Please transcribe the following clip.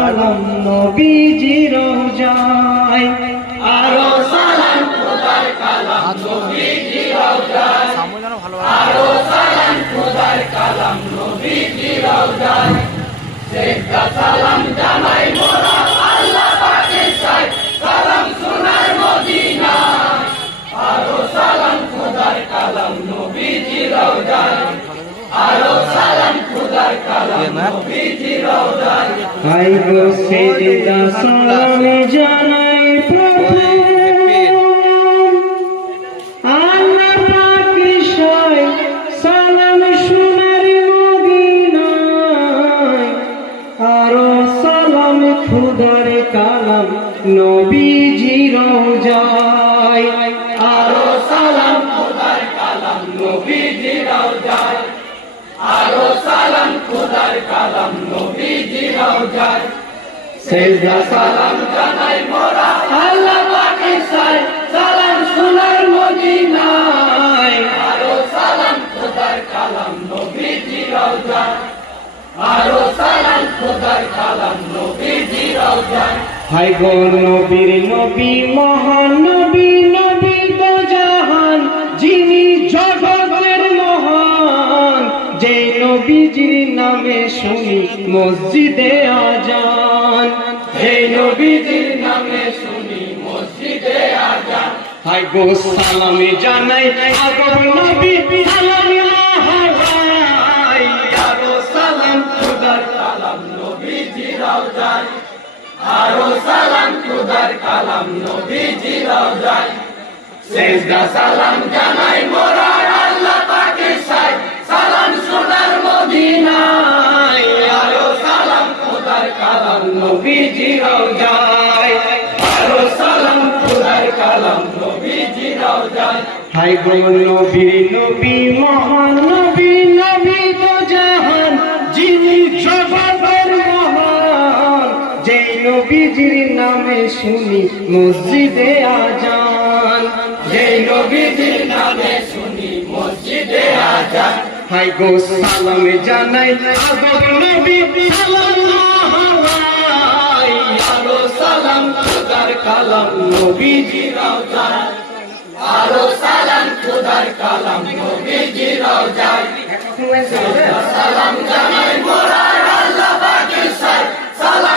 সালাম নবীজি রওজায়, আরো সালাম খোদার কালাম নবীজি রওজায়, আরো সালাম খোদার কালাম নবীজি রওজায়। সেজদা সালাম জানাই মোরা আল্লাহ পাকের চাই, সালাম সোনার মদিনায়, আরো সালাম খোদার কালাম নবীজি রওজায়, আরো সালাম খোদার কালাম নবীজি রওজায়। হাই গো সেজদা সালাম জানাই প্রভু আল্লাহ পাকের চাই, সালাম সোনার মদিনায়, আরো সালাম খোদার কালাম নবীজি রওজায়, আরো সালাম খোদার কালাম নবীজি রওজায়, আরো সালাম খোদার কালাম নবীজি রওজায়। সেজদা সালাম জানাই মোরা আল্লাহ পাকের চাই, সালাম সোনার মদিনায়, আরো সালাম খোদার কালাম নবীজি রওজায়, আরো সালাম খোদার কালাম নবীজি রওজায়। হাই গো নবীর নবী মহান নবী, নবী তো জাহান, যিনি জগতের মহান, যে নবীজির নামে শুনি মসজিদে আজান, যে নবীজির নামে শুনি মসজিদে আজান। হাই গো সালামে জানাই আগর নবী সালাম মহারাই, আরো সালাম খোদার কালাম নবীজি রওজায়, আরো সালাম খোদার কালাম নবীজি রওজায়। সেজদা সালাম জানাই মোরা আল্লাহ পাকের চাই, সালাম সোনার মদিনায়, আরো সালাম খোদার কালাম নবীজি রওজায়, আরো সালাম খোদার কালাম নবীজি রওজায়। হাই গো নবীর নবী মহান নবী, নবী তো জাহান, যিনি জগতের মহান, যে নবীজির নামে শুনি মসজিদে আজান, যে নবীজির নামে শুনি মসজিদে আজান। হাই গো সালাম জানাই আগর নবী সালাম মহারাই, আরো সালাম খোদার কালাম নবীজি রওজায়, আরো সালাম খোদার কালাম নবীজি রওজায়। সালাম জানাই মোরা আল্লাহ পাকের চাই, সালাম